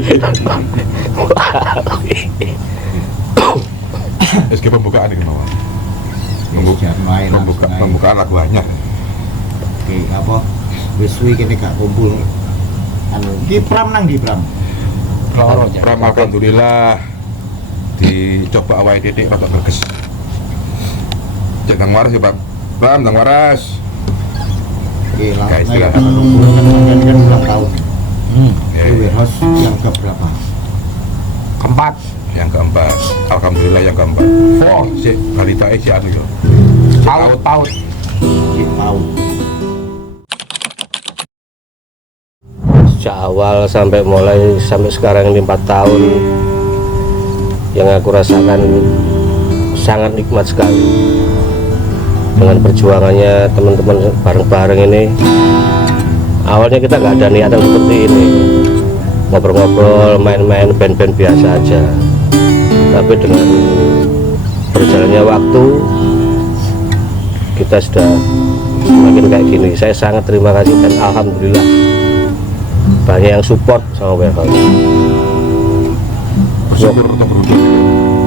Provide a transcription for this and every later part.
ini. SK pembukaan ini mawon. Pembukaan lagu anyar. Oke, apa? Wis suwi kene gak kumpul. Anu, di Pram nang di Pram. Pram alhamdulillah dicoba awal titik rada bagus. Cek nang waras ya, Pak. Pram nang waras. Oke, Guys, langsung ya. aja kumpul kan berapa tahun. Ya, Di warehouse yang keberapa? Keempat. yang keempat. Alhamdulillah yang keempat. Oh, Si balita si anu yo. paut. Di tahun. Sejak awal sampai sekarang ini 4 tahun, yang aku rasakan sangat nikmat sekali dengan perjuangannya teman-teman bareng-bareng ini. Awalnya kita nggak ada niatan seperti ini, ngobrol-ngobrol, main-main band-band biasa aja. Tapi dengan berjalannya waktu, kita sudah semakin kayak gini. Saya sangat terima kasih dan alhamdulillah banyak yang support sama warehouse. Bersyukur atau beruntung.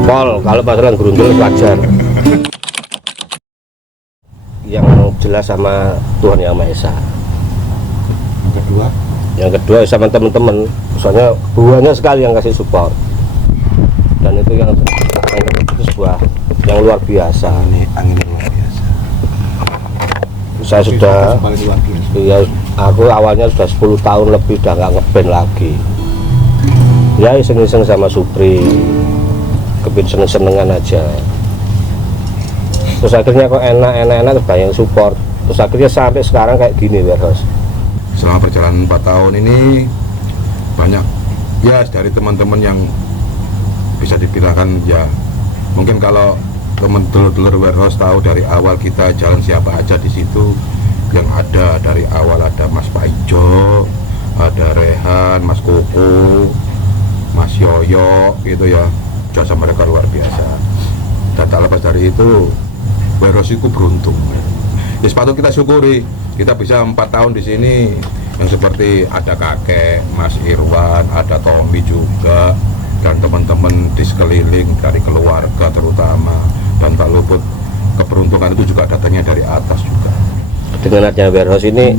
Pol, kalau masalah gerundul wajar. Yang jelas sama Tuhan Yang Maha Esa. Yang kedua sama teman-teman, soalnya banyak sekali yang kasih support. Dan itu yang itu sebuah yang luar biasa. Angin luar biasa. Saya sudah, Paling luar biasa. ya aku awalnya sudah 10 tahun lebih udah nggak ngeband lagi. Ya iseng-iseng sama Supri, kepin seneng-senengan aja. Terus akhirnya kok enak banyak yang support. Terus akhirnya sampai sekarang kayak gini warehouse. Selama perjalanan 4 tahun ini banyak ya dari teman-teman yang bisa dibilangkan ya mungkin kalau teman dulur-dulur warehouse tahu dari awal kita jalan siapa aja di situ yang ada dari awal ada Mas Paijo, ada Rehan, Mas Koko, Mas Yoyo gitu ya, jasa mereka luar biasa. Dan tak lepas dari itu warehouse itu beruntung. Ya sepatutnya kita syukuri kita bisa 4 tahun di sini yang seperti ada kakek, Mas Irwan, ada Tommy juga dan teman-teman di sekeliling dari keluarga terutama, dan tak luput keberuntungan itu juga datangnya dari atas juga. Dengan adanya warehouse ini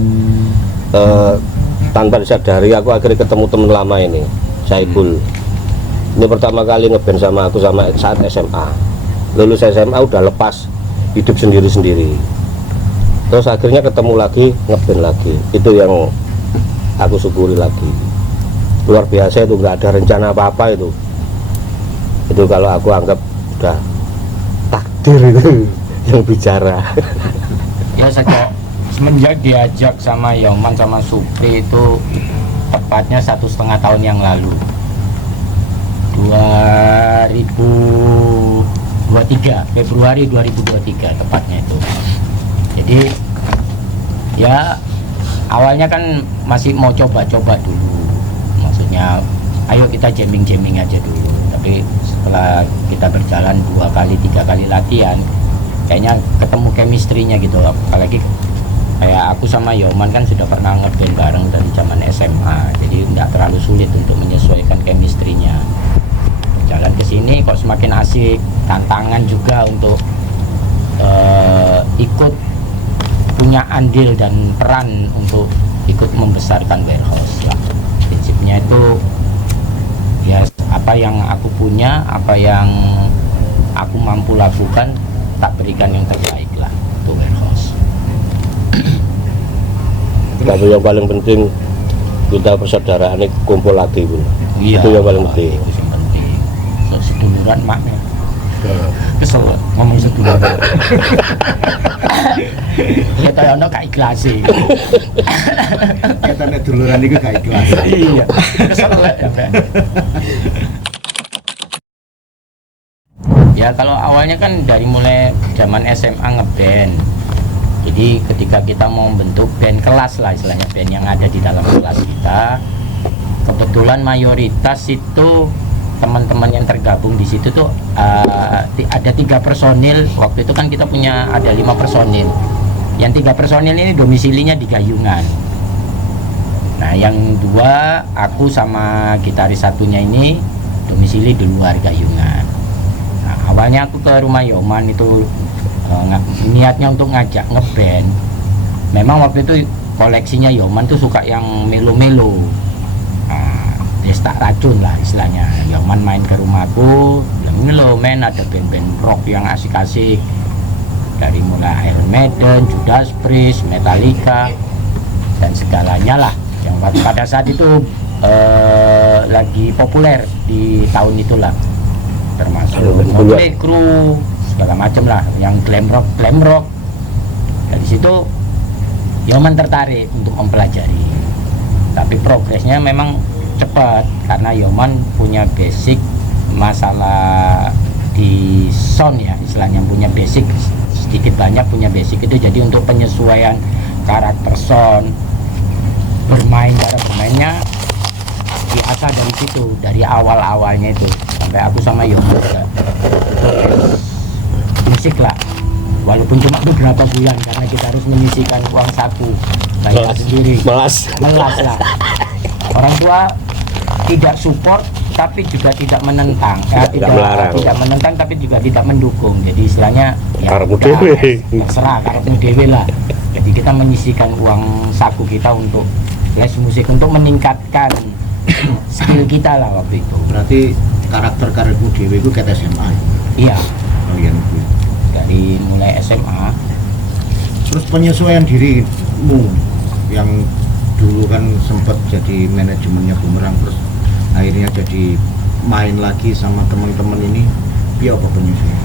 tanpa disadari aku akhirnya ketemu teman lama ini, Saibul. Ini pertama kali ngeband sama aku sama saat SMA. Lulus SMA udah lepas hidup sendiri-sendiri. Terus akhirnya ketemu lagi, ngeband lagi. Itu yang aku syukuri lagi. Luar biasa itu, nggak ada rencana apa-apa itu. Itu kalau aku anggap udah takdir itu yang bicara. Ya semenjak diajak sama Yoman sama Supri itu tepatnya 1,5 tahun yang lalu, 2023 Februari 2023 tepatnya itu. Jadi ya awalnya kan masih mau coba-coba dulu, maksudnya ayo kita jamming aja dulu. Tapi setelah kita berjalan 2 kali 3 kali latihan, kayaknya ketemu chemistry-nya gitu. Apalagi kayak aku sama Yoman kan sudah pernah ngeband bareng dari zaman SMA, jadi nggak terlalu sulit untuk menyesuaikan chemistry-nya. Jalan ke sini kok semakin asik, tantangan juga untuk ikut punya andil dan peran untuk ikut membesarkan warehouse lah. Prinsipnya itu ya apa yang aku punya, apa yang aku mampu lakukan, tak berikan yang terbaik lah untuk warehouse. Tapi yang paling penting kita persaudaraan ini kumpul lagi, Bu. Iya, Itu yang paling penting. itu yang penting. So, seduluran mak kesel ngomong seduluran. Kita ono gak ikhlas sih. Kita nek duluran itu gak ikhlas. Iya, kesel ya. Ya kalau awalnya kan dari mulai zaman SMA ngeband. Jadi ketika kita mau bentuk band kelas lah istilahnya, band yang ada di dalam kelas kita, kebetulan mayoritas itu teman-teman yang tergabung di situ tuh ada 3 personil. Waktu itu kan kita punya ada 5 personil. Yang 3 personil ini domisilinya di Gayungan. Nah yang dua, aku sama gitaris satunya ini domisili di luar Gayungan. Nah, awalnya aku ke rumah Yoman itu niatnya untuk ngajak ngeband. Memang waktu itu koleksinya Yoman tuh suka yang melo-melo, tak racun lah istilahnya. Yoman main ke rumahku, bilang ini loh men, ada band-band rock yang asik-asik, dari mulai Iron Maiden, Judas Priest, Metallica, dan segalanya lah yang pada saat itu lagi populer di tahun itulah, termasuk Motley Crue, segala macam lah, yang glam rock. Dari situ Yoman tertarik untuk mempelajari, tapi progresnya memang cepat karena Yoman punya basic masalah di sound ya, istilahnya punya basic, sedikit banyak punya basic itu. Jadi untuk penyesuaian karakter sound, cara bermainnya diasah dari situ, dari awalnya itu sampai aku sama Yoman juga musik lah, walaupun cuma beberapa bulan karena kita harus menyisihkan uang saku bayar sendiri, melas lah. Orang tua tidak support tapi juga tidak menentang, tidak menentang tapi juga tidak mendukung. Jadi istilahnya ya terserah karepmu dhewe lah. Jadi kita menyisihkan uang saku kita untuk les musik, untuk meningkatkan skill kita lah waktu itu. Berarti karaktermu dhewe iku ket SMA. Iya. Oh iya. Dari mulai SMA. Terus penyesuaian dirimu yang dulu kan sempat jadi manajemennya Bumerang, terus akhirnya jadi main lagi sama teman-teman ini, apa penyesuaian?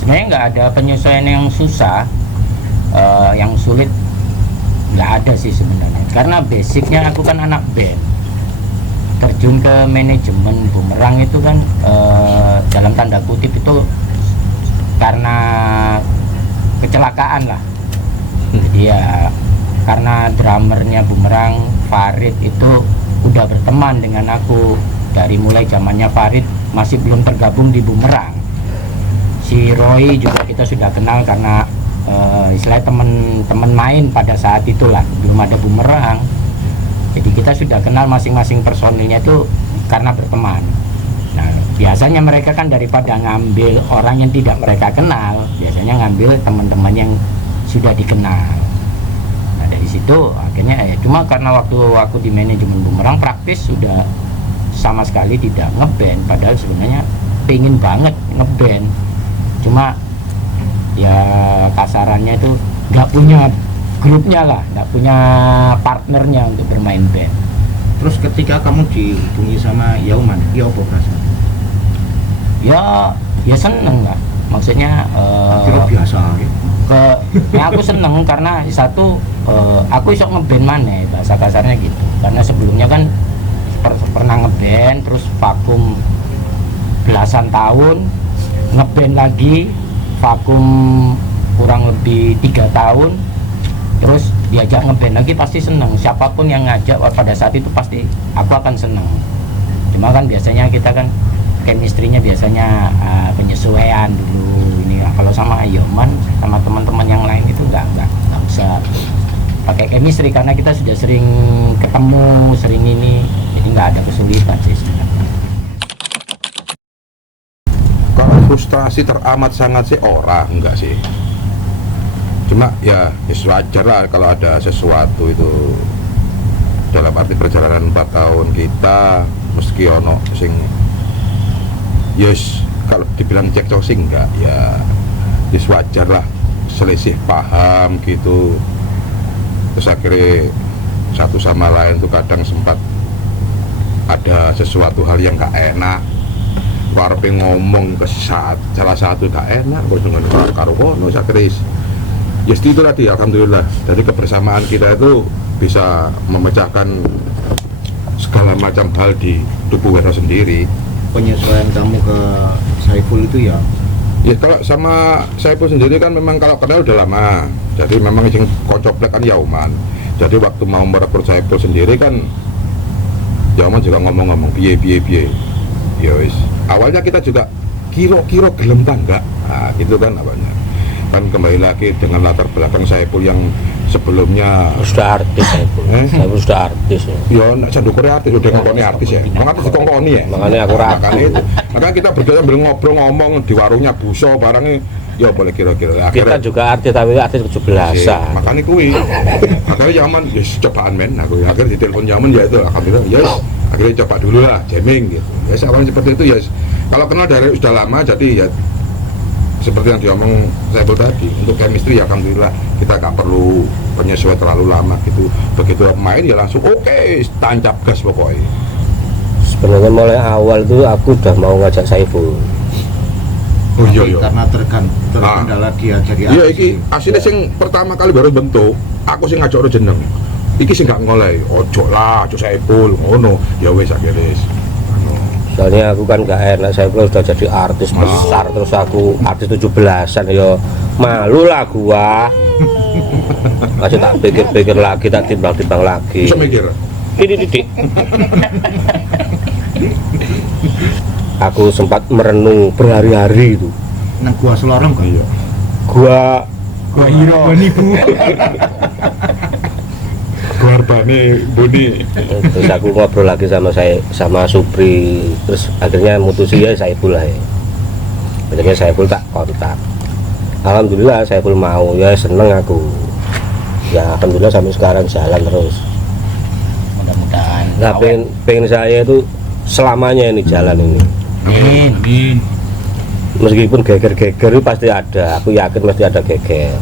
Sebenarnya nggak ada penyesuaian yang susah, yang sulit nggak ada sih sebenarnya, karena basicnya aku kan anak band. Terjun ke manajemen Bumerang itu kan dalam tanda kutip itu karena kecelakaan lah. Jadi ya karena drummernya Bumerang, Farid, itu udah berteman dengan aku dari mulai zamannya Farid masih belum tergabung di Bumerang. Si Roy juga kita sudah kenal karena istilahnya teman-teman main pada saat itulah, belum ada Bumerang. Jadi kita sudah kenal masing-masing personilnya itu karena berteman. Nah biasanya mereka kan daripada ngambil orang yang tidak mereka kenal, biasanya ngambil teman-teman yang sudah dikenal. Dari situ akhirnya ya, cuma karena waktu aku di manajemen Bumerang praktis sudah sama sekali tidak ngeband, padahal sebenarnya pengen banget ngeband, cuma ya kasarannya itu nggak punya grupnya lah, nggak punya partnernya untuk bermain band. Terus ketika kamu dihubungi sama Yoman, ya apa perasaan? Ya seneng lah, maksudnya kira biasa ya aku seneng karena satu aku iso ngeband maneh, bahasa kasarnya gitu, karena sebelumnya kan pernah ngeband terus vakum belasan tahun, ngeband lagi vakum kurang lebih 3 tahun, terus diajak ngeband lagi pasti seneng. Siapapun yang ngajak pada saat itu pasti aku akan seneng. Cuma kan biasanya kita kan chemistry-nya biasanya penyesuaian dulu ini. Kalau sama Yoman sama teman-teman yang lain itu nggak usah pakai chemistry karena kita sudah sering ketemu, sering ini, jadi nggak ada kesulitan sih sebenarnya. Kalau frustrasi teramat sangat sih enggak sih, cuma ya wajar lah kalau ada sesuatu itu dalam arti perjalanan 4 tahun kita, meski ono sing yes, kalau dibilang cekcok sih enggak, ya wajar lah, selisih paham gitu. Terus akhirnya satu sama lain tuh kadang sempat ada sesuatu hal yang gak enak, warpe ngomong ke salah satu gak enak, terus ngomong karo kono akhirnya ya itu tadi, alhamdulillah dari kebersamaan kita itu bisa memecahkan segala macam hal di tubuh kita sendiri. Penyesuaian kamu ke Saiful itu ya kalau sama Saiful sendiri kan memang kalau kenal udah lama, jadi memang yang kocoplek kan Yoman. Jadi waktu mau merekrut Saiful sendiri kan Yoman juga ngomong-ngomong piye ya wis, awalnya kita juga kira gelem ta enggak, nah gitu kan awalnya. kan kembali lagi dengan latar belakang Saipul yang sebelumnya Sudah artis Saipul. Saipul sudah artis ya. ya nek sandukure artis udah ngomongin artis ya. Wong artis dikongkoni ya. Makanya aku ragu. Makanya itu. Makanya kita berdua sambil ngobrol ngomong di warungnya Buso barangnya ya boleh kira-kira. Kita juga artis tapi artis 17-an. Makanya kuwi. Akhirnya zaman ya cobaan men aku. Akhirnya di telepon zaman ya itu alhamdulillah ya akhirnya coba dulu lah jamming gitu. Ya awalnya seperti itu ya. Kalau kenal dari sudah lama jadi ya seperti yang diomong Saipul tadi, untuk chemistry ya alhamdulillah kita nggak perlu penyesuaian terlalu lama gitu. Begitu main ya langsung oke, tancap gas pokoknya. Sebenarnya mulai awal tuh aku udah mau ngajak Saipul. Oh iya iya. Karena terkendala dia jadi Iya artis. iki aslinya sing pertama kali baru bentuk, aku sing ngajak ora jeneng. Iki sing gak ngoleh, ojo lah, ojo Saipul ngono. Ya wis akhirnya Soalnya aku kan gak enak, Saipul udah jadi artis besar terus aku artis 17-an ya malu lah gua. Masih tak pikir-pikir lagi, tak timbang-timbang lagi. bisa mikir. Ini titik. Aku sempat merenung berhari-hari itu. Nang gua Selorong kan. Iya. Gua Hiro niku. Garbane Boni. terus aku ngobrol lagi sama Supri, terus akhirnya mutusin ya Saipul lah ya. Akhirnya Saipul tak kontak. Alhamdulillah Saipul mau, ya seneng aku. Ya alhamdulillah sampai sekarang jalan terus. Mudah-mudahan. Nah, pengen saya itu selamanya ini jalan ini. Amin. Meskipun geger-geger itu pasti ada, aku yakin pasti ada geger.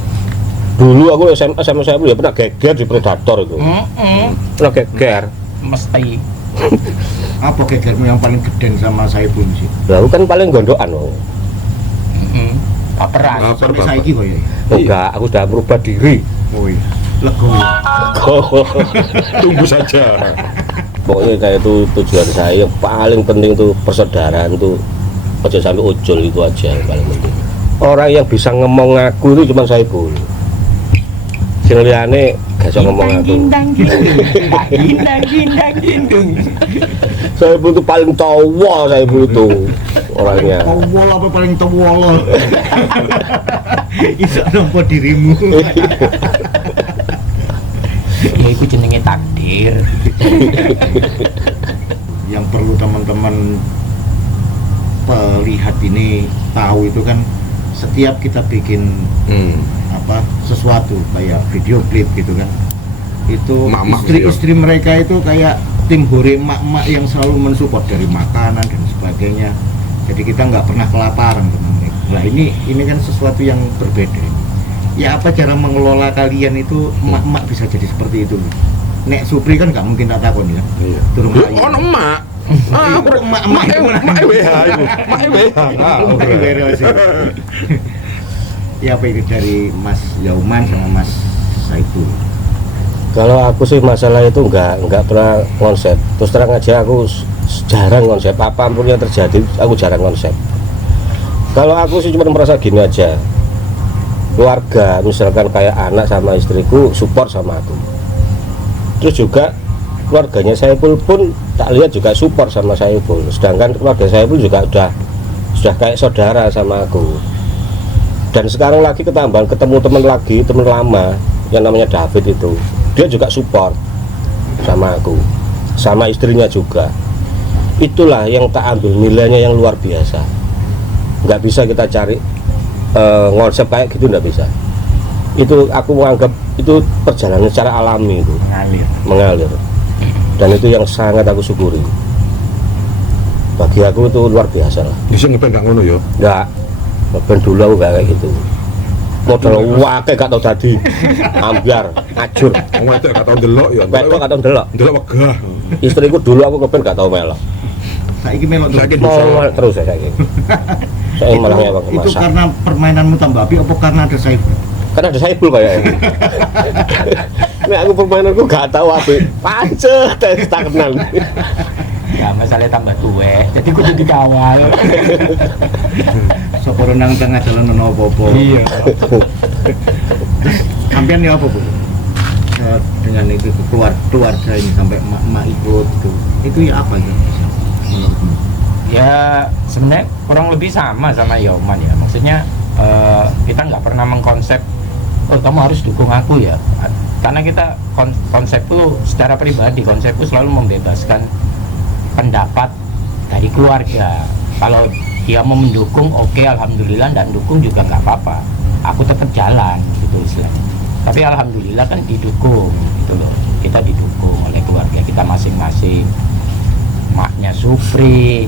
Dulu aku SMA sama Saipul ya pernah geger di Predator itu. Pernah geger. Mesti. Apa gegermu yang paling geden sama Saipul sih? Lah aku kan paling gondokan loh. Baperan. Lapar Sampai bapak. saiki kok ya. Enggak, aku udah berubah diri. Oh iya. Lego ya. Tunggu saja. Pokoknya kayak itu tujuan saya yang paling penting tuh persaudaraan tuh, ojo sampai ojol itu aja yang paling penting. Orang yang bisa ngomong aku itu cuma Saipul. Sing liyane gak iso ngomong aku. Gindang. Saipul itu paling tawa, Saipul itu orangnya. Towol apa paling towol? Iso nampa dirimu. Ya itu jenenge takdir. Yang perlu teman-teman pelihat ini tahu itu kan setiap kita bikin apa sesuatu kayak video klip gitu kan, itu Mak-mak istri-istri mereka itu kayak tim hore mak-mak yang selalu mensupport dari makanan dan sebagainya. Jadi kita nggak pernah kelaparan teman mereka. Nah ini kan sesuatu yang berbeda. Ya apa cara mengelola kalian itu mak-mak bisa jadi seperti itu? Nek Supri kan nggak mungkin tak takon ya. Iya. Turun Lho, kayu. ono emak. Ah, aku Emak mak WH iku. Mak WH. Ya apa itu dari Mas Yauman sama Mas Saipul? Kalau aku sih masalah itu nggak pernah konsep. Terus terang aja aku jarang konsep. Apapun yang terjadi aku jarang konsep. Kalau aku sih cuma merasa gini aja. Keluarga misalkan kayak anak sama istriku support sama aku. Terus juga keluarganya Saipul pun tak lihat juga support sama Saipul. Sedangkan keluarga Saipul juga sudah kayak saudara sama aku. Dan sekarang lagi ketambahan ketemu teman lagi, teman lama yang namanya David itu, dia juga support sama aku, sama istrinya juga. Itulah yang tak ambil nilainya yang luar biasa. Nggak bisa kita cari konsep kayak gitu, nggak bisa. Itu aku menganggap itu perjalanan secara alami itu mengalir, dan itu yang sangat aku syukuri. Bagi aku itu luar biasa lah. Bisa ngepen gak ngono ya? Enggak, ben dulu aku gak kayak gitu. Modal wake gak tau tadi. Ambiar, ajur. Wong wedok gak tau ndelok ya. Wedok gak tau ndelok. Ndelok wegah. Istriku dulu aku ngepen gak tau melok. Saiki melok terus. Saiki Mau terus ya saiki. Saya malah ngewang Itu masak. karena permainanmu tambah api apa karena ada Saipul? Karena ada Saipul kayaknya. Nek aku permainanku gak tahu apa. Pancet tak kenal. Ya masalahnya tambah tua, jadi kudu dikawal. Sapa renang tengah jalan ono apa-apa. Iya. Sampean ya apa, Bu? Dengan itu keluarga ini sampai emak ikut itu ya apa itu? Ya sebenarnya kurang lebih sama Yoman ya. Maksudnya kita kita nggak pernah mengkonsep oh kamu harus dukung aku ya, karena kita konsepku secara pribadi, konsepku selalu membebaskan pendapat dari keluarga. Kalau dia mau mendukung oke, alhamdulillah, dan dukung juga nggak apa-apa, aku tetap jalan gitu istilahnya. Tapi alhamdulillah kan didukung gitu loh, kita didukung oleh keluarga kita masing-masing, maknya Supri,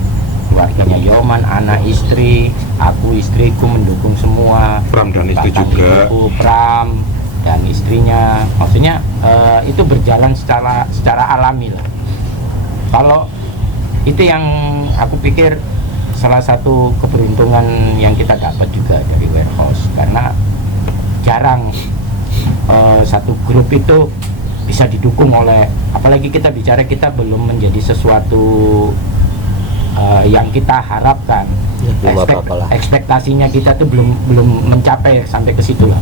keluarganya Yoman, anak istri, aku istriku mendukung semua, Pram dan istri bahkan juga. ibuku, Pram dan istrinya, maksudnya itu berjalan secara alami loh. Kalau itu yang aku pikir salah satu keberuntungan yang kita dapat juga dari warehouse, karena jarang satu grup itu bisa didukung oleh, apalagi kita bicara kita belum menjadi sesuatu yang kita harapkan, belum apa-apa lah. ekspektasinya kita tuh belum mencapai sampai ke situ lah.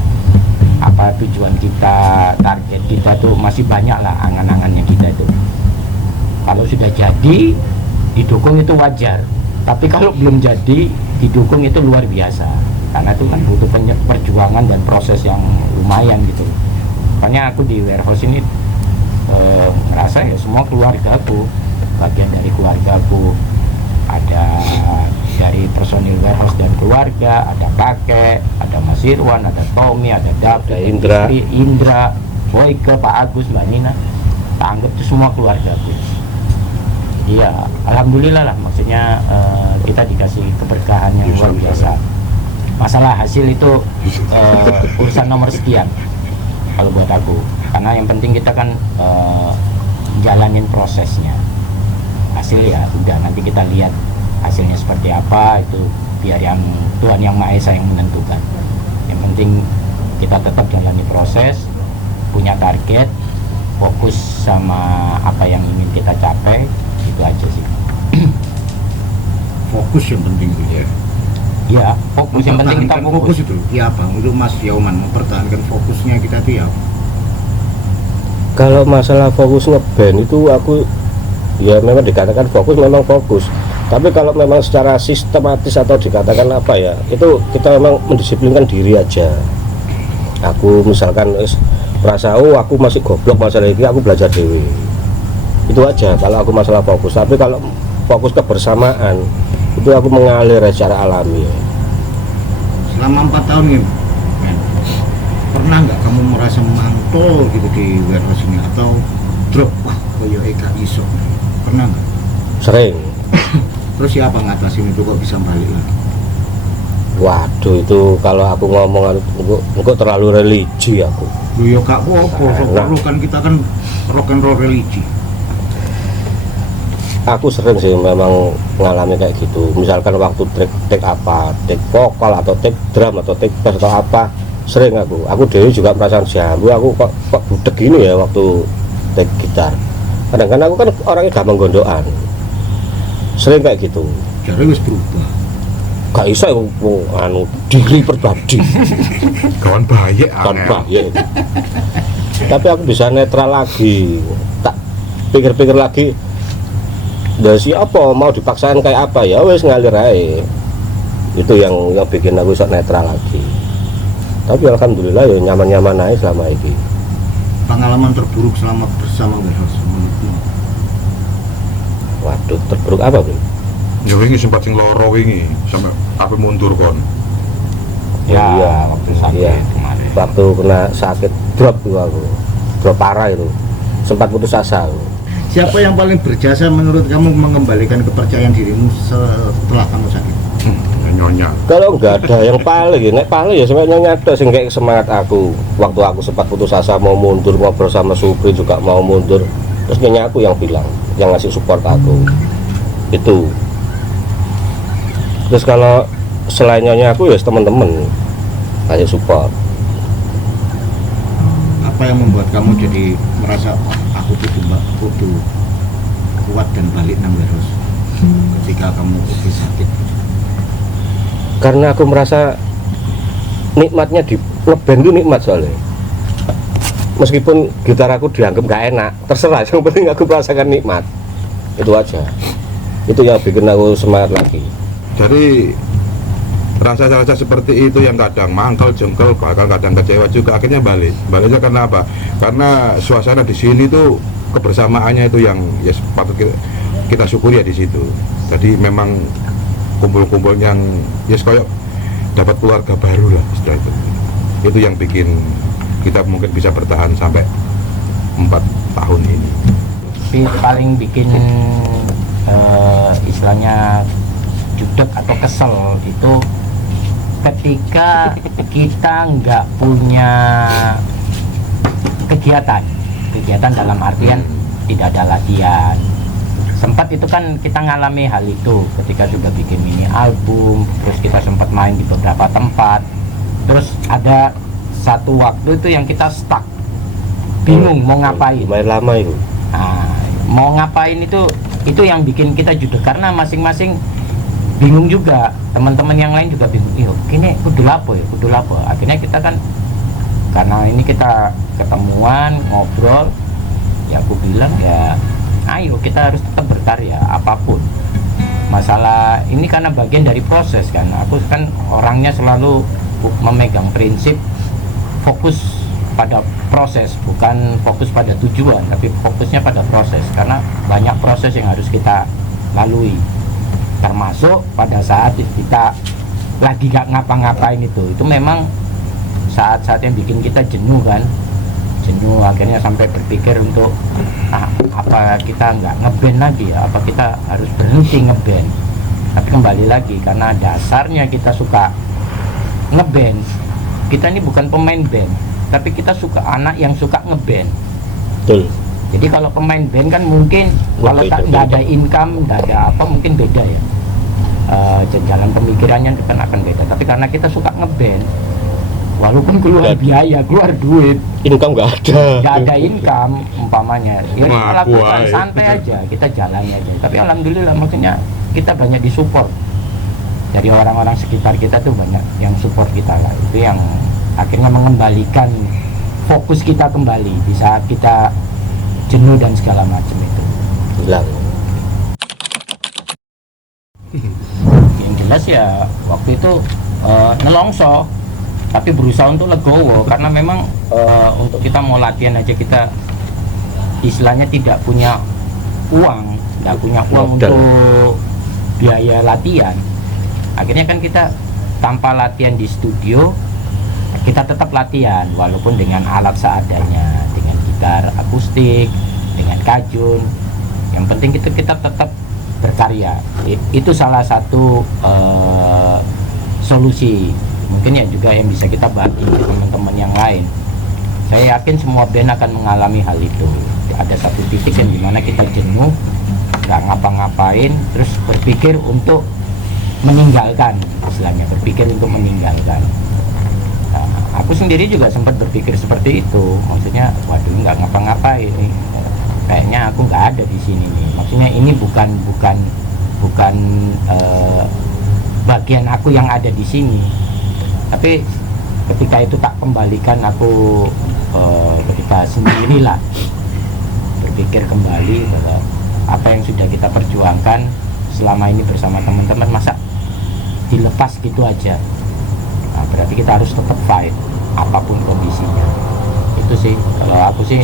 Apa tujuan kita, target kita tuh masih banyak lah angan-angannya kita itu. Kalau sudah jadi didukung itu wajar, tapi kalau belum jadi didukung itu luar biasa, karena itu kan butuh perjuangan dan proses yang lumayan gitu. Makanya aku di warehouse ini ngerasa ya semua keluargaku, bagian dari keluargaku, ada dari personil warehouse dan keluarga, ada kakek, ada Mas Irwan, ada Tommy, ada David, Ada Indra. istri Indra, Boyke, Pak Agus, Mbak Nina, tak anggap itu semua keluargaku. Iya, alhamdulillah lah, maksudnya kita dikasih keberkahan yang luar biasa. Masalah hasil itu urusan nomor sekian kalau buat aku, karena yang penting kita kan jalanin prosesnya. Hasil ya udah, nanti kita lihat hasilnya seperti apa, itu biar yang Tuhan Yang Maha Esa yang menentukan. Yang penting kita tetap jalani proses, punya target, fokus sama apa yang ingin kita capai, itu aja sih. Fokus yang penting gitu ya. Ya, fokus yang penting kita Mempertahankan fokus. itu. Ya apa? Untuk Mas Yoman mempertahankan fokusnya kita tuh ya. Kalau masalah fokus ngeband itu aku ya memang dikatakan fokus, memang fokus. Tapi kalau memang secara sistematis atau dikatakan apa ya, itu kita memang mendisiplinkan diri aja. Aku misalkan merasa oh aku masih goblok masalah ini, aku belajar dewi. Itu aja kalau aku masalah fokus. Tapi kalau fokus kebersamaan itu aku mengalir secara alami. Selama 4 tahun nih, men, pernah nggak kamu merasa mantul gitu di warehouse ini atau drop wah koyo Eka iso? Pernah nggak? Sering. Terus siapa ngatasin itu kok bisa balik lagi? Waduh, itu kalau aku ngomong engko terlalu religi aku. Lu ya gak apa-apa, Nah. kan kita kan rock and roll religi. Aku sering sih memang mengalami kayak gitu. Misalkan waktu take apa, take vokal atau take drum atau take bass atau apa, sering aku dewi juga perasaan jambu, aku kok budek gini ya waktu take gitar. Kadang-kadang aku kan orangnya gampang gondokan, sering kayak gitu. Jadi wis berubah. Gak bisa aku diri pribadi Kawan baik tanpa ya itu. Tapi aku bisa netral lagi, tak pikir-pikir lagi. Dari siapa mau dipaksain kayak apa ya wes ngalir aja. Itu yang bikin aku sok netral lagi. Tapi alhamdulillah ya nyaman-nyaman aja selama ini. Pengalaman terburuk selama bersama warehouse menurutmu? Waduh, terburuk apa bro? Ya wingi sempat sing loro wingi sampai aku mundur kon. Ya, Iya, waktu sakit iya. kemarin. Waktu kena sakit drop itu aku, drop parah itu, sempat putus asa aku. Siapa yang paling berjasa menurut kamu mengembalikan kepercayaan dirimu setelah kamu sakit? Nyonya. Kalau nggak ada yang paling, nek paling ya sebenarnya ada sing kayak semangat aku. Waktu aku sempat putus asa mau mundur, ngobrol sama Supri juga mau mundur, terus nyanyi aku yang bilang, yang ngasih support aku. Itu. Terus kalau selain nyanyi aku ya teman-teman kasih support. Apa yang membuat kamu jadi merasa "Wah, aku kudu kuat dan balik nang warehouse ketika kamu sakit? Karena aku merasa nikmatnya di ngeband itu nikmat soalnya. Meskipun gitar aku dianggap gak enak, terserah, yang penting aku merasakan nikmat. Itu aja. Itu yang bikin aku semangat lagi. Jadi rasa-rasa seperti itu yang kadang mangkel, jengkel, bahkan kadang kecewa juga, akhirnya baliknya karena apa? Karena suasana di sini tuh kebersamaannya itu yang ya patut kita syukuri ya di situ. Jadi memang kumpul-kumpul yang ya kayak dapat keluarga baru lah setelah itu yang bikin kita mungkin bisa bertahan sampai 4 tahun ini. Paling bikin istilahnya judek atau kesel itu ketika kita nggak punya kegiatan dalam artian tidak ada latihan. Sempat itu kan kita ngalami hal itu ketika sudah bikin mini album, terus kita sempat main di beberapa tempat, terus ada satu waktu itu yang kita stuck, bingung mau ngapain. Main lama itu. Nah, mau ngapain itu yang bikin kita judek karena masing-masing bingung juga, teman-teman yang lain juga bingung. Iya, kini kudu lapo. Akhirnya kita kan karena ini kita ketemuan ngobrol, ya aku bilang ya ayo kita harus tetap berkarya apapun. Masalah ini karena bagian dari proses kan. Aku kan orangnya selalu memegang prinsip fokus pada proses, bukan fokus pada tujuan, tapi fokusnya pada proses karena banyak proses yang harus kita lalui. Termasuk pada saat kita lagi gak ngapa-ngapain itu memang saat-saat yang bikin kita jenuh kan, akhirnya sampai berpikir untuk apa kita nggak ngeband lagi ya, apa kita harus berhenti ngeband. Tapi kembali lagi karena dasarnya kita suka ngeband, kita ini bukan pemain band, tapi kita suka anak yang suka ngeband. Betul. Jadi kalau pemain band kan mungkin kalau nggak ada income, nggak ada apa mungkin beda ya. Jalan pemikirannya kan akan beda. Tapi karena kita suka ngeband, walaupun keluar biaya, keluar duit, income nggak ada income umpamanya, ya kita lakukan santai aja, kita jalan aja. Tapi alhamdulillah maksudnya kita banyak disupport dari orang-orang sekitar kita tuh, banyak yang support kita lah. Itu yang akhirnya mengembalikan fokus kita kembali di saat kita jenuh dan segala macam itu hilang. Yang jelas ya waktu itu nelongso, tapi berusaha untuk legowo karena memang untuk kita mau latihan aja kita istilahnya tidak punya uang, untuk biaya latihan. Akhirnya kan kita tanpa latihan di studio, kita tetap latihan walaupun dengan alat seadanya, dengan gitar akustik, dengan kajun. Yang penting kita tetap berkarya. Itu salah satu solusi mungkin ya juga yang bisa kita bagi ke teman-teman yang lain. Saya yakin semua band akan mengalami hal itu. Ada satu titik yang dimana kita jenuh, nggak ngapa-ngapain, terus berpikir untuk meninggalkan, istilahnya berpikir untuk meninggalkan. Aku sendiri juga sempat berpikir seperti itu, maksudnya waduh nggak ngapa-ngapain nih, kayaknya aku nggak ada di sini nih. Maksudnya ini bukan bagian aku yang ada di sini. Tapi ketika itu tak kembalikan, aku ketika sendirilah berpikir kembali bahwa apa yang sudah kita perjuangkan selama ini bersama teman-teman masa dilepas gitu aja. Nah, berarti kita harus tetap fight apapun kondisinya. Itu sih kalau aku sih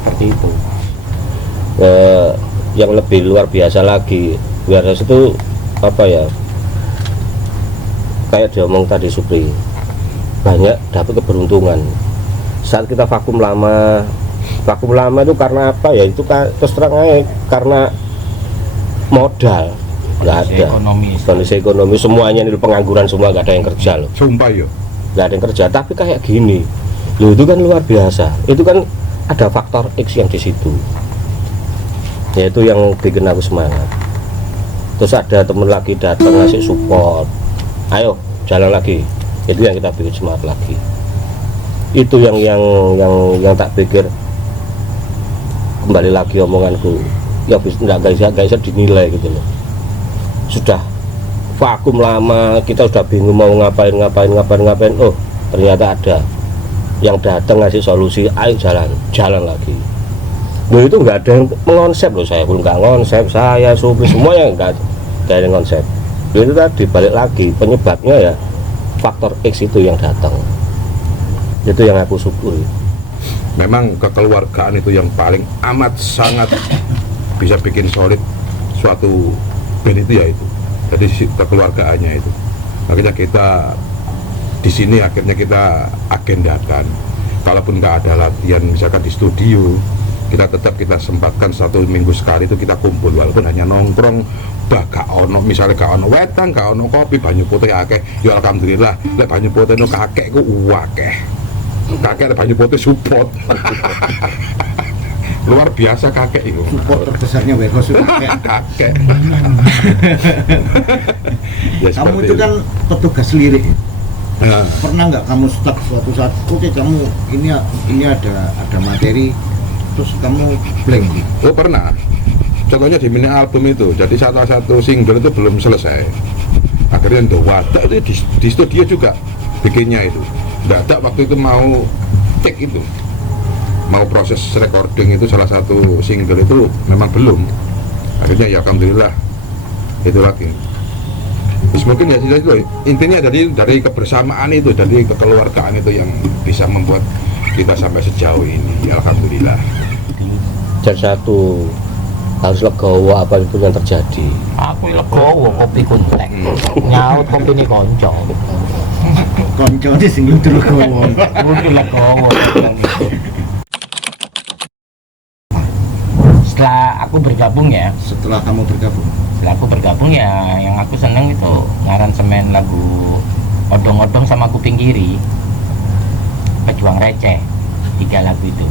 seperti itu. Yang lebih luar biasa lagi itu apa ya, kayak diomong tadi Supri, banyak dapat keberuntungan saat kita vakum lama itu karena apa ya, itu terus terang aja karena modal nggak ada, kondisi ekonomi semuanya ini pengangguran semua, nggak ada yang kerja loh, sumpah ya nggak ada yang kerja. Tapi kayak gini loh, itu kan luar biasa, itu kan ada faktor X yang di situ, yaitu yang bikin aku semangat. Terus ada temen lagi datang ngasih support, ayo jalan lagi, itu yang kita bikin semangat lagi. Itu yang tak pikir, kembali lagi omonganku ya, nggak bisa dinilai gitu loh. Sudah vakum lama, kita sudah bingung mau ngapain, oh ternyata ada yang datang ngasih solusi, ayo jalan lagi. Loh, itu nggak ada yang mengonsep loh, saya pun nggak ngonsep, saya Supri semuanya nggak ada yang konsep. Itu tadi balik lagi penyebabnya ya faktor X itu yang datang. Itu yang aku syukuri. Memang kekeluargaan itu yang paling amat sangat bisa bikin solid suatu band itu ya itu. Jadi kekeluargaannya itu. Makanya kita di sini akhirnya kita agendakan. Kalaupun nggak ada latihan misalkan di studio, kita tetap kita sempatkan 1 minggu sekali itu kita kumpul, walaupun hanya nongkrong. Bah gak ono, misalnya gak ono wetang, gak ono kopi, banyu putih akeh. Ya alhamdulillah, lek banyu putih no kakek ku akeh. Kakek banyu putih support. Luar biasa kakek itu. Support terbesarnya Warehouse itu Kakek. Ya, kamu seperti itu kan petugas lirik. Nah, Pernah nggak kamu stuck suatu saat, oke kamu ini ada materi, terus kamu blank gitu? oh pernah. Contohnya di mini album itu, jadi satu single itu belum selesai. Akhirnya untuk wadah itu di studio juga bikinnya itu. Nggak ada waktu itu mau take itu, mau proses recording itu salah satu single itu memang belum. Akhirnya ya alhamdulillah itu lagi. Terus mungkin ya itu intinya dari kebersamaan itu, dari kekeluargaan itu yang bisa membuat kita sampai sejauh ini. Ya alhamdulillah. Dan satu harus legowo apapun yang terjadi. Aku legowo kopi kuntek. Nyaut kopi ini konco. Konco di sini dulu ngomong. Kudu legowo. Setelah aku bergabung ya, Setelah kamu bergabung, ya yang aku seneng itu ngaransemen lagu Odong-odong sama Kuping Kiri, Pejuang Receh, 3 lagu itu.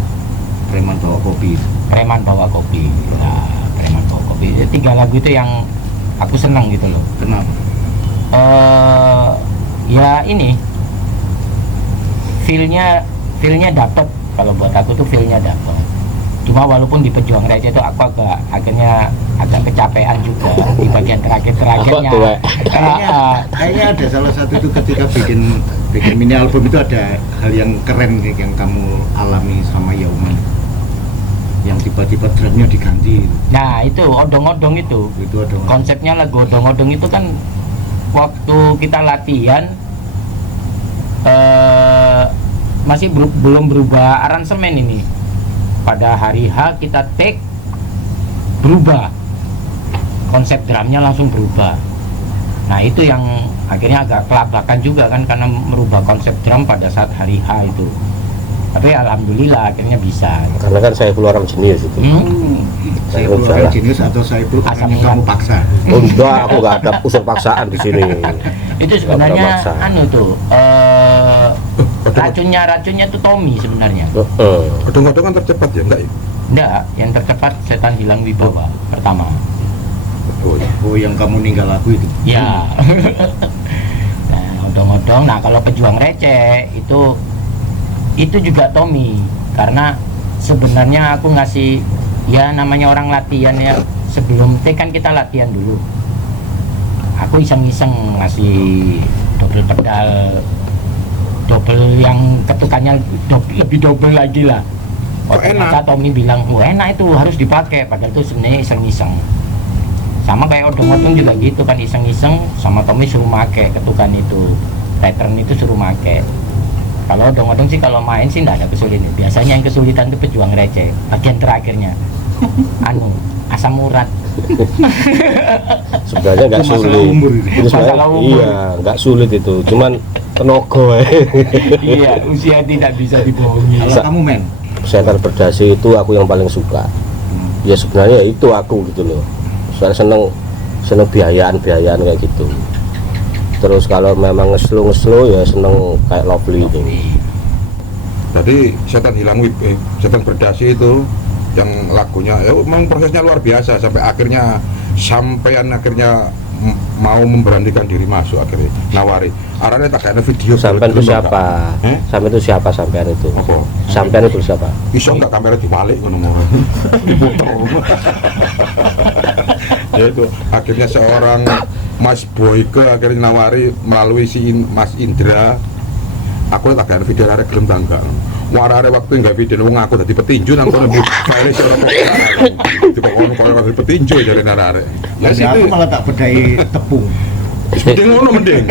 preman bawa kopi. Preman bawa kopi. Nah, Preman bawa kopi. Itu 3 lagu itu yang aku seneng gitu loh. Kenapa? Ya ini feelnya dapet. Kalau buat aku tuh feelnya dapet. Cuma walaupun di Pejuang Receh itu aku agak kecapean juga di bagian terakhirnya. Kayaknya ada salah satu itu ketika bikin mini album itu ada hal yang keren nih yang kamu alami sama Yauman, yang tiba-tiba drumnya diganti itu. Nah itu odong-odong itu. Itu ada Konsepnya lagu odong-odong itu kan waktu kita latihan masih belum berubah aransemen ini. Pada hari H kita take, berubah konsep drumnya, langsung berubah. Nah itu yang akhirnya agak kelabakan juga kan, karena merubah konsep drum pada saat hari H itu. Tapi alhamdulillah akhirnya bisa. Karena kan saya keluar orang jenius itu. saya Belum keluar salah. jenis atau saya perlu Asam yang urat. kamu paksa. Oh, enggak, aku nggak ada unsur paksaan di sini. Itu Nggak pernah sebenarnya maksa. anu tuh racunnya tuh Tommy sebenarnya. Odong-odong kan tercepat ya, enggak ya? Enggak, yang tercepat Setan Hilang Wibawa pertama. Oh, iya. Oh, yang kamu ninggal aku itu. Ya. Nah, odong-odong. Nah, kalau Pejuang Receh itu juga Tommy, karena sebenarnya aku ngasih, ya namanya orang latihan ya, sebelum take kan kita latihan dulu. Aku iseng-iseng ngasih double pedal, double yang ketukannya lebih double lagi lah. Oh, Ternyata enak. Tommy bilang, wah enak itu, harus dipakai. Padahal itu sebenarnya iseng-iseng. Sama kayak odong-odong juga gitu kan, iseng-iseng. Sama Tommy suruh make ketukan itu, pattern itu suruh make. Kalau odong-odong sih kalau main sih nggak ada kesulitan. Biasanya yang kesulitan itu Pejuang Receh, bagian terakhirnya. Asam urat. Sebenarnya nggak Itu masalah sulit. umur itu. Itu sebenarnya Masalah umur. iya, nggak sulit itu. Cuman tenaga. Iya, usia tidak bisa dibohongi. Kalau kamu men, Setan Berdasi itu aku yang paling suka. Ya sebenarnya itu aku gitu loh. Soalnya seneng biayaan kayak gitu. Terus kalau memang ngeslow ya seneng kayak Lovely itu. Jadi Setan Berdasi itu yang lagunya ya memang prosesnya luar biasa sampean akhirnya mau memberanikan diri masuk, akhirnya nawari arahnya tak ada video Sampean itu belum, siapa? enggak? Sampean itu siapa sampean itu? Apa? Sampean itu siapa? Iso nggak kamera dibalik ngono mau diputer. Ya itu akhirnya seorang Mas Boyke akhirnya nawari melalui Mas Indra. Aku tak ada video arek gelem tangga. Warare waktu nggak video wong aku dadi petinju nang kono file ora kok. Di kono koyo dadi petinju dari arek. ya aku malah tak bedai tepung. Mending ngono mending.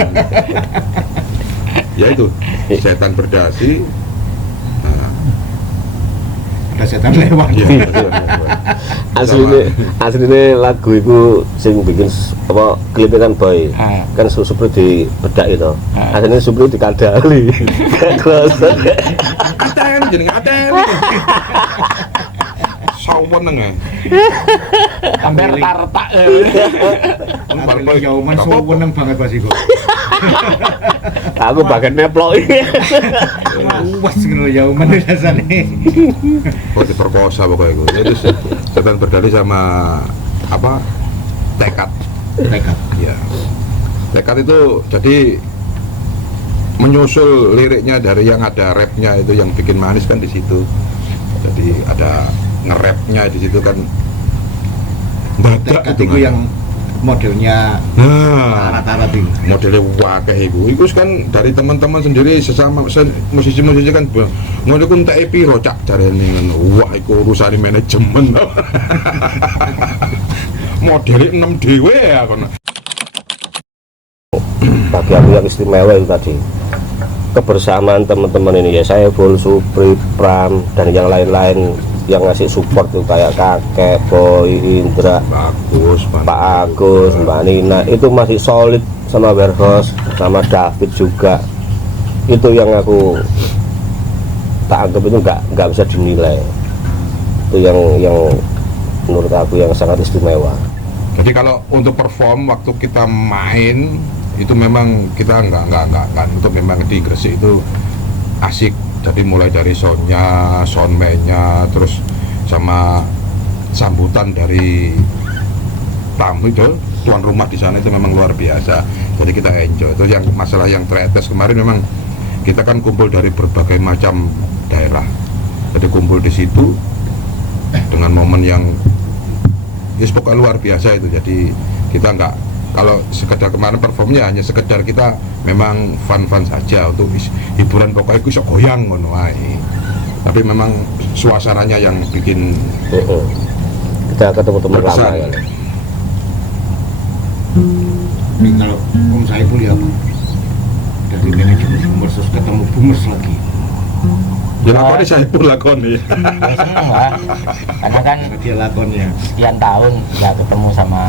Ya itu setan berdasi. Nah, Ada setan lewat. iya, betul. aslinya lagu itu sing bikin apa klipnya kan boy kan Supri di bedak itu aslinya Supri dikadali kloset Aten jenenge aten. Sawen neng. Hampir retak-retak. Aku Yauman seneng banget Mas Iko. aku bagian neplok Wes ngono Yauman rasane. Oh diperkosa pokoknya itu setan berdali sama apa tekad. Tekad. Ya. Tekad itu jadi menyusul liriknya dari yang ada rapnya itu yang bikin manis kan di situ. Jadi ada nge-rapnya di situ kan. Tekad itu yang modelnya Nah, rata-rata itu. modelnya wakeh itu kan dari teman-teman sendiri sesama musisi-musisi kan ngono ku entek piro cak jarene ngono. Wah iku urusan manajemen. Modelnya 6 dhewe ya kono. bagi aku yang istimewa itu tadi kebersamaan teman-teman ini ya, saya Full Supri, Pram dan yang lain-lain yang ngasih support tuh kayak kakek, Boy, Indra, Bagus, Pak Agus, Mbak Nina itu masih solid sama Warehouse, sama David juga. Itu yang aku tak anggap itu nggak bisa dinilai. Itu yang menurut aku yang sangat istimewa. Jadi kalau untuk perform waktu kita main itu memang kita nggak untuk memang di Gresik itu asik. Jadi mulai dari soundnya, soundman-nya, terus sama sambutan dari tamu itu tuan rumah di sana itu memang luar biasa. Jadi kita enjoy. Terus yang masalah yang Tretes kemarin memang kita kan kumpul dari berbagai macam daerah. Jadi kumpul di situ dengan momen yang pokoknya luar biasa itu. Jadi kita nggak, kalau sekedar kemarin performnya hanya sekedar kita memang fun saja untuk hiburan, pokoknya bisa goyang ngono ae. Tapi memang suasananya yang bikin Kita ketemu teman lama berkesan. ya. Ini kalau Om Saiful ya apa? Dari manajemen Boomers terus ketemu Boomers lagi. ya lakoni saya pun lakoni. Ya seneng lah, karena kan Dia lakonnya. sekian tahun ya ketemu sama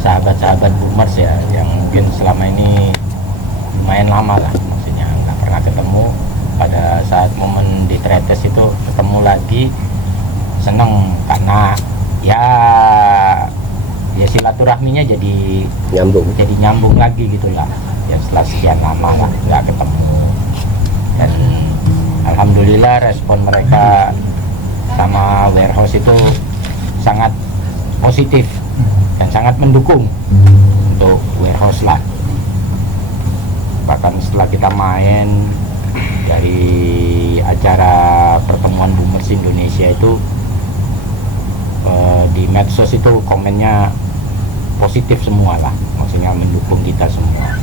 sahabat-sahabat Boomers ya, yang mungkin selama ini lumayan lama lah, maksudnya nggak pernah ketemu. Pada saat momen di Tretes itu ketemu lagi, seneng karena ya silaturahminya jadi nyambung lagi gitu lah ya, setelah sekian lama lah nggak ketemu. Dan alhamdulillah respon mereka sama Warehouse itu sangat positif dan sangat mendukung untuk Warehouse lah. Bahkan setelah kita main dari acara pertemuan Boomers Indonesia itu, di medsos itu komennya positif semua lah, maksudnya mendukung kita semua.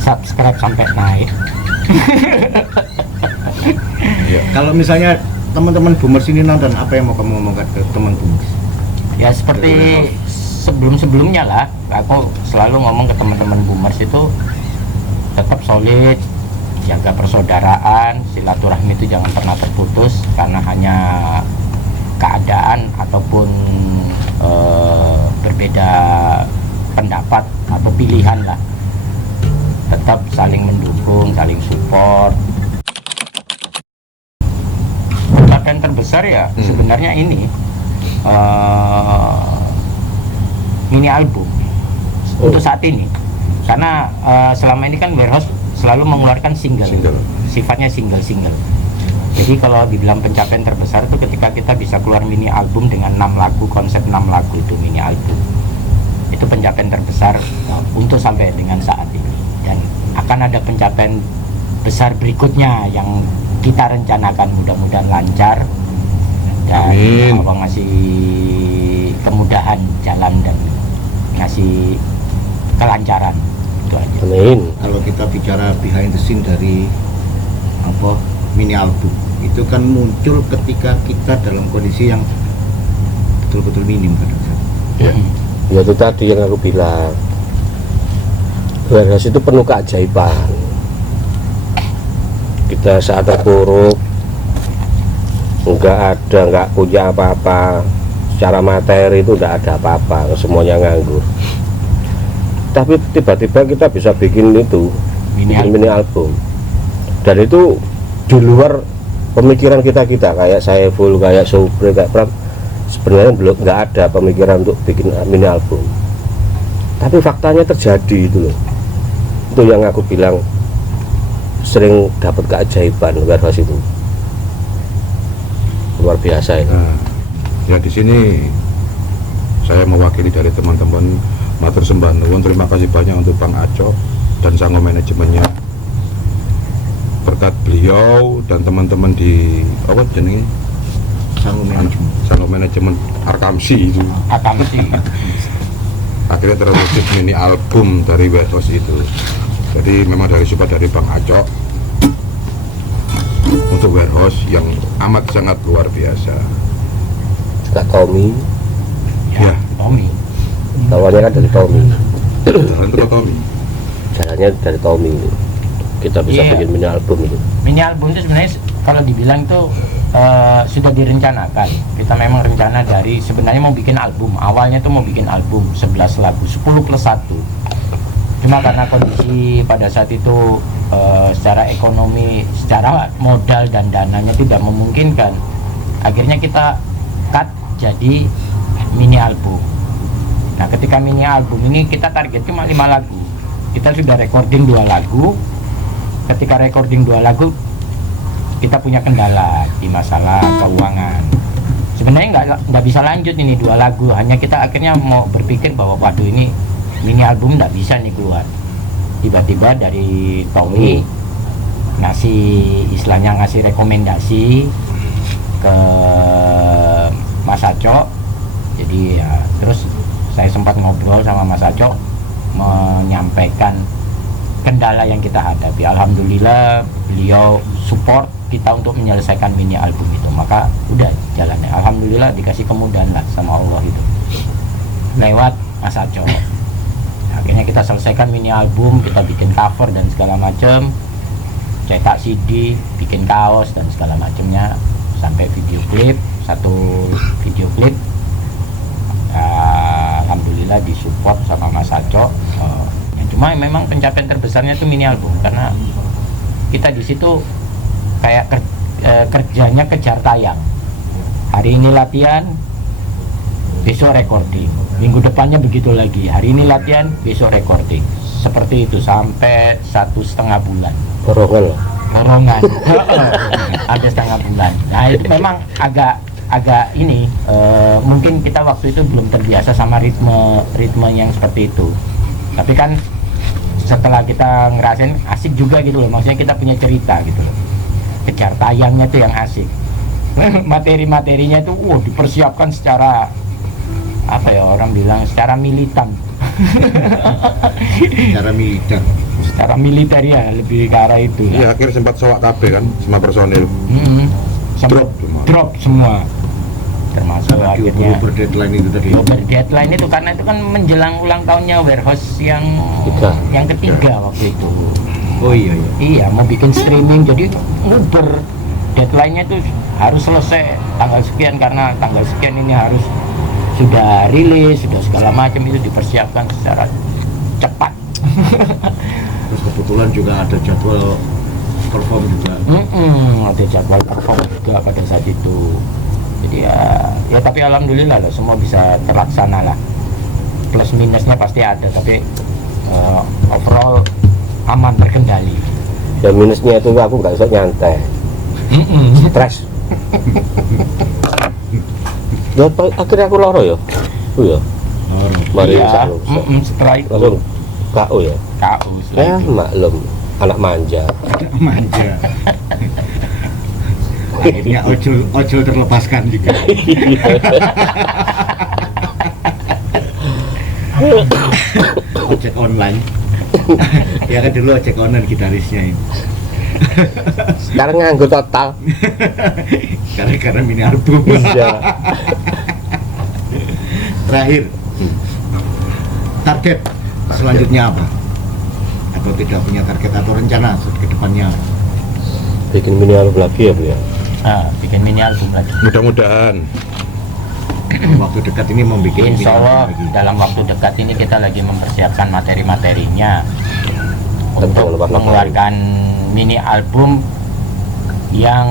Subscribe sampai naik. Kalau misalnya teman-teman Boomers ini nonton, apa yang mau kamu ngomongkan ke teman Boomers? Ya seperti sebelum-sebelumnya lah, aku selalu ngomong ke teman-teman Boomers itu tetap solid, jaga persaudaraan, silaturahmi itu jangan pernah terputus, karena hanya keadaan ataupun berbeda pendapat atau pilihan lah, tetap saling mendukung, saling support. Pencapaian terbesar ya sebenarnya ini mini album untuk saat ini, karena selama ini kan Warehouse selalu mengeluarkan single. Sifatnya single. Jadi kalau dibilang pencapaian terbesar itu ketika kita bisa keluar mini album dengan 6 lagu, konsep 6 lagu itu mini album. Itu pencapaian terbesar untuk sampai dengan saat ini. Dan akan ada pencapaian besar berikutnya yang kita rencanakan, mudah-mudahan lancar dan Allah ngasih kemudahan jalan dan ngasih kelancaran. Itu aja. Amin. Kalau kita bicara behind the scene dari mini album, itu kan muncul ketika kita dalam kondisi yang betul-betul minim pada saat. Ya. Ya itu tadi yang aku bilang, warehouse itu penuh keajaiban. Kita saat terpuruk, nggak punya apa-apa, secara materi itu nggak ada apa-apa, semuanya nganggur. Tapi tiba-tiba kita bisa bikin itu, mini album. Dan itu di luar pemikiran kita kayak Saiful, kayak Supri, kayak Pram. Sebenarnya belum, nggak ada pemikiran untuk bikin mini album. Tapi faktanya terjadi itu loh. Itu yang aku bilang sering dapat keajaiban warehouse itu. Luar biasa itu. Nah, ya di sini saya mewakili dari teman-teman matur sembah nuwun, terima kasih banyak untuk Bang Aco dan Sango manajemennya. Berkat beliau dan teman-teman di apa jenenge Sango manajemen Arkamsi itu. Akamsi. Akhirnya terwujud mini album dari warehouse itu. Jadi memang dari support dari Bang Aco untuk warehouse yang amat sangat luar biasa. Juga Tommy, Ya. Tommy. awalnya kan dari Tommy, Jalan itu ke Tommy. jalannya dari Tommy. Kita bisa Iya. bikin mini album itu. Mini album itu sebenarnya kalau dibilang itu sudah direncanakan. Kita memang rencana dari sebenarnya mau bikin album. Awalnya tuh mau bikin album 11 lagu, 10 plus 1. Cuma karena kondisi pada saat itu secara ekonomi, secara modal dan dananya tidak memungkinkan. Akhirnya kita cut jadi mini album. Nah, ketika mini album ini kita target cuma 5 lagu. Kita sudah recording 2 lagu. Ketika recording 2 lagu kita punya kendala di masalah keuangan. Sebenarnya nggak bisa lanjut ini 2 lagu, hanya kita akhirnya mau berpikir bahwa waduh ini mini album nggak bisa nih keluar. Tiba-tiba dari Tommy ngasih rekomendasi ke Mas Aco. Jadi ya terus saya sempat ngobrol sama Mas Aco, menyampaikan kendala yang kita hadapi. Alhamdulillah beliau support kita untuk menyelesaikan mini album itu, maka udah jalannya alhamdulillah dikasih kemudahan lah sama Allah itu lewat Mas Aco. Akhirnya kita selesaikan mini album, kita bikin cover dan segala macam, cetak CD, bikin kaos dan segala macamnya, sampai video klip, 1 video klip. Alhamdulillah disupport sama Mas Aco. Cuma memang pencapaian terbesarnya itu mini album, karena kita di situ kayak kerjanya kejar tayang. Hari ini latihan, besok recording. Minggu depannya begitu lagi. Hari ini latihan, besok recording. Seperti itu sampai 1,5 bulan. Borongan. Ada 1,5 bulan. Nah itu memang agak ini mungkin kita waktu itu belum terbiasa sama ritme yang seperti itu. Tapi kan setelah kita ngerasain asik juga gitu loh, maksudnya kita punya cerita gitu loh, kejar tayangnya tuh yang asik. Materi-materinya itu dipersiapkan secara apa ya, orang bilang secara militan. Secara militer ya, lebih ke arah itu Ya akhirnya sempat sowak KB kan sama personil. Drop semua, termasuk akhirnya deadline itu tadi. deadline itu karena itu kan menjelang ulang tahunnya warehouse yang ketiga waktu itu. Oh iya. Iya, mau bikin streaming, jadi nguber deadline-nya itu harus selesai tanggal sekian, karena tanggal sekian ini harus sudah rilis, sudah segala macam, itu dipersiapkan secara cepat. Terus kebetulan juga ada jadwal perform juga. Ada jadwal perform juga pada saat itu. Jadi ya tapi alhamdulillah lah, semua bisa terlaksana lah. Plus minusnya pasti ada, tapi overall aman, terkendali. Ya minusnya itu aku nggak bisa nyantai, stres. Ya akhirnya aku loro ya. Iya. Mari Iya, langsung setelah itu KO ya. KO setelah Ya itu. maklum, anak manja. Manja. Akhirnya ojol terlepaskan juga. Ojek online. Ya kan dulu ojek online gitarisnya ini. Sekarang nganggur total. Karena mini album. Iya. Terakhir, target selanjutnya apa? atau tidak punya target atau rencana ke depannya? Bikin mini album lagi ya Bu ya. Bikin mini album lagi. Mudah-mudahan. Waktu dekat ini membuat Insya Allah lagi. dalam waktu dekat ini kita lagi mempersiapkan materi-materinya untuk Lepas-lepas. mengeluarkan mini album yang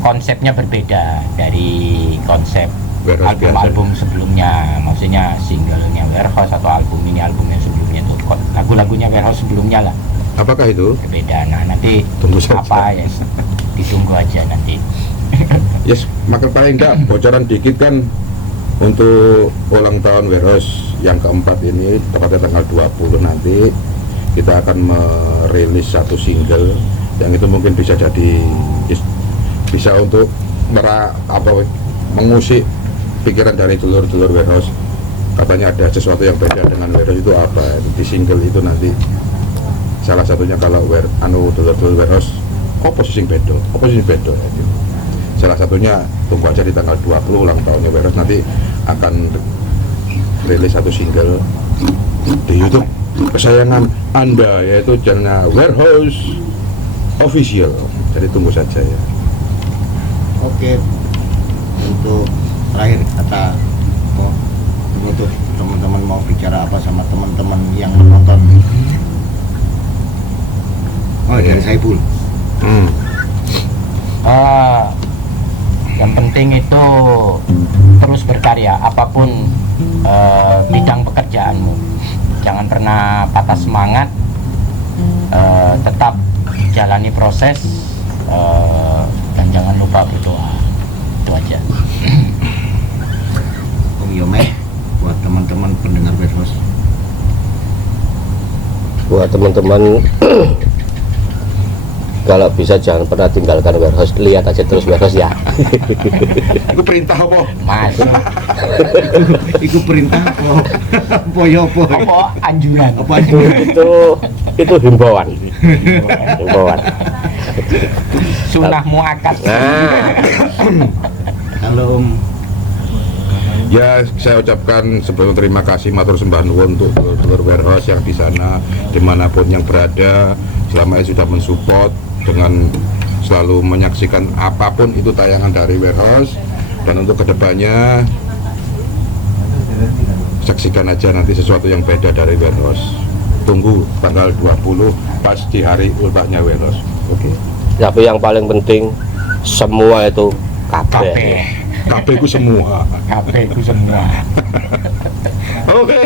konsepnya berbeda dari konsep Warehouse album-album sebelumnya. Maksudnya singlenya Warehouse atau album mini album yang sebelumnya itu lagu-lagunya Warehouse sebelumnya lah Apakah itu? berbeda. Nah nanti Tunggu saja. apa ya ditunggu aja nanti. Yes, maka paling enggak bocoran dikit kan untuk ulang tahun Warehouse yang keempat ini tepatnya tanggal 20 nanti kita akan merilis satu single yang itu mungkin bisa jadi bisa untuk mengusik pikiran dari dulur-dulur Warehouse. Katanya ada sesuatu yang beda dengan Warehouse, itu apa di single itu nanti salah satunya kalau dulur-dulur Warehouse posisi bedo gitu. Salah satunya tunggu aja di tanggal 20 ulang tahunnya Warehouse, nanti akan rilis satu single di YouTube kesayangan Anda, yaitu channel Warehouse Official. Jadi tunggu saja ya. Oke, untuk terakhir kata untuk teman-teman mau bicara apa sama teman-teman yang menonton. Dari Saibul. Yang penting itu terus berkarya apapun bidang pekerjaanmu, jangan pernah patah semangat, tetap jalani proses, dan jangan lupa berdoa. Itu aja. Om Yome, buat teman-teman pendengar Warehouse. Buat teman-teman kalau bisa jangan pernah tinggalkan Warehouse, lihat aja terus Warehouse ya. Itu perintah apa? Mas, Iku perintah apa ya apa? apa anjuran? Apa Itu himbauan. Himbauan. Sunnah muakkad. Nah, Kalau Om Ya, saya ucapkan sebelum terima kasih matur sembah nuwun untuk dulur Warehouse yang di sana dimanapun yang berada, selama ini sudah mensupport dengan selalu menyaksikan apapun itu tayangan dari Warehouse. Dan untuk kedepannya saksikan aja nanti sesuatu yang beda dari Warehouse. Tunggu tanggal 20 pas di hari ultahnya Warehouse. Oke. tapi yang paling penting semua itu kabeh. KP ku semua. KP ku semua. Oke.